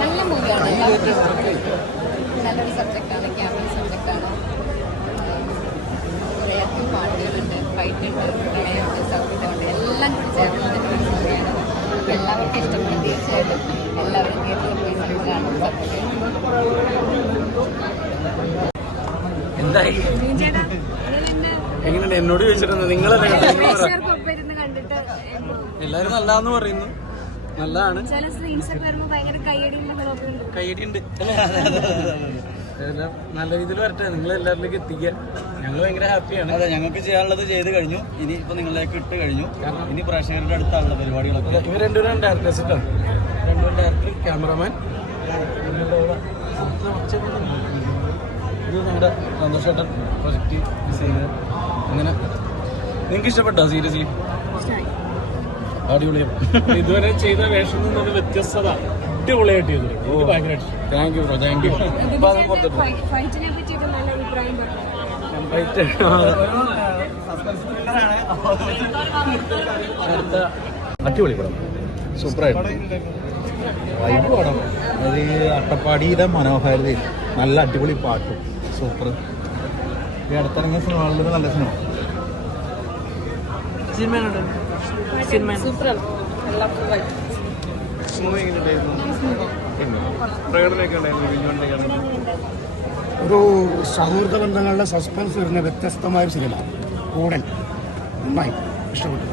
നല്ല മൂവിയാണ്, നല്ലൊരു സബ്ജക്റ്റാണ്, ക്യാമ്പസ് സബ്ജക്റ്റാണ്. കുറേ അധികം പാട്ടുകളുണ്ട്, ഫൈറ്റ് ഉണ്ട്, പ്രണയമുണ്ട്, സൗഹൃദമുണ്ട്, എല്ലാം കൂടി ചേർന്നത് ഒരു മൂവിയാണ്. എല്ലാവർക്കും ഇഷ്ടപ്പെടും. തീർച്ചയായിട്ടും എല്ലാവരും തിയേറ്ററിൽ പോയി സിനിമ കാണും, സപ്പോർട്ട് ചെയ്യും. എന്തായി എങ്ങനെയുണ്ട് എന്നോട് ചോദിച്ചിട്ടുണ്ട്? നിങ്ങളല്ലേ എല്ലാരും നല്ലതെന്ന് പറയുന്നു. നല്ലതാണ്, കയ്യടിയുണ്ട്. നല്ല രീതിയിൽ വരട്ടെ, നിങ്ങൾ എല്ലാവരിലേക്ക് എത്തിക്കുക. ഞങ്ങൾ ഭയങ്കര ഹാപ്പിയാണ്. അതെ, ഞങ്ങൾക്ക് ചെയ്യാനുള്ളത് ചെയ്ത് കഴിഞ്ഞു. ഇനി ഇപ്പൊ നിങ്ങളിലേക്ക് ഇട്ട് കഴിഞ്ഞു. ഇനി പ്രേക്ഷകരുടെ അടുത്തുള്ള പരിപാടികളൊക്കെ. ഇവർ രണ്ടുപേരും ഡയറക്ടേഴ്സ് കേട്ടോ, രണ്ടുപേരും ഡയറക്ടർ, ക്യാമറമാൻ. ഇത് നമ്മുടെ സന്തോഷേട്ടൻ പ്രൊജക്റ്റ് ഡിസൈനർ. അങ്ങനെ നിങ്ങൾക്ക് ഇഷ്ടപ്പെട്ടോ? സീരിയസ്ലി അടിപൊളിയാണ്. ഇതുവരെ ചെയ്ത വേഷം നിന്നൊരു വ്യത്യസ്തത അടിപൊളിയായിട്ട് ചെയ്തു. Thank you bro, thank you. അടിപൊളി പടം, സൂപ്പറായിട്ട് വൈബ് പടം. അത് അട്ടപ്പാടിയുടെ മനോഹാരിതയും നല്ല അടിപൊളി പാട്ടും സൂപ്പർ. ഈ അടുത്തിറങ്ങിയ സിനിമകളിൽ നല്ല സിനിമ. ഒരു സൗഹൃദ ബന്ധങ്ങളുടെ സസ്പെൻസ് വരുന്ന വ്യത്യസ്തമായ സിനിമ കൂടൻ നന്നായി ഇഷ്ടപ്പെട്ടു.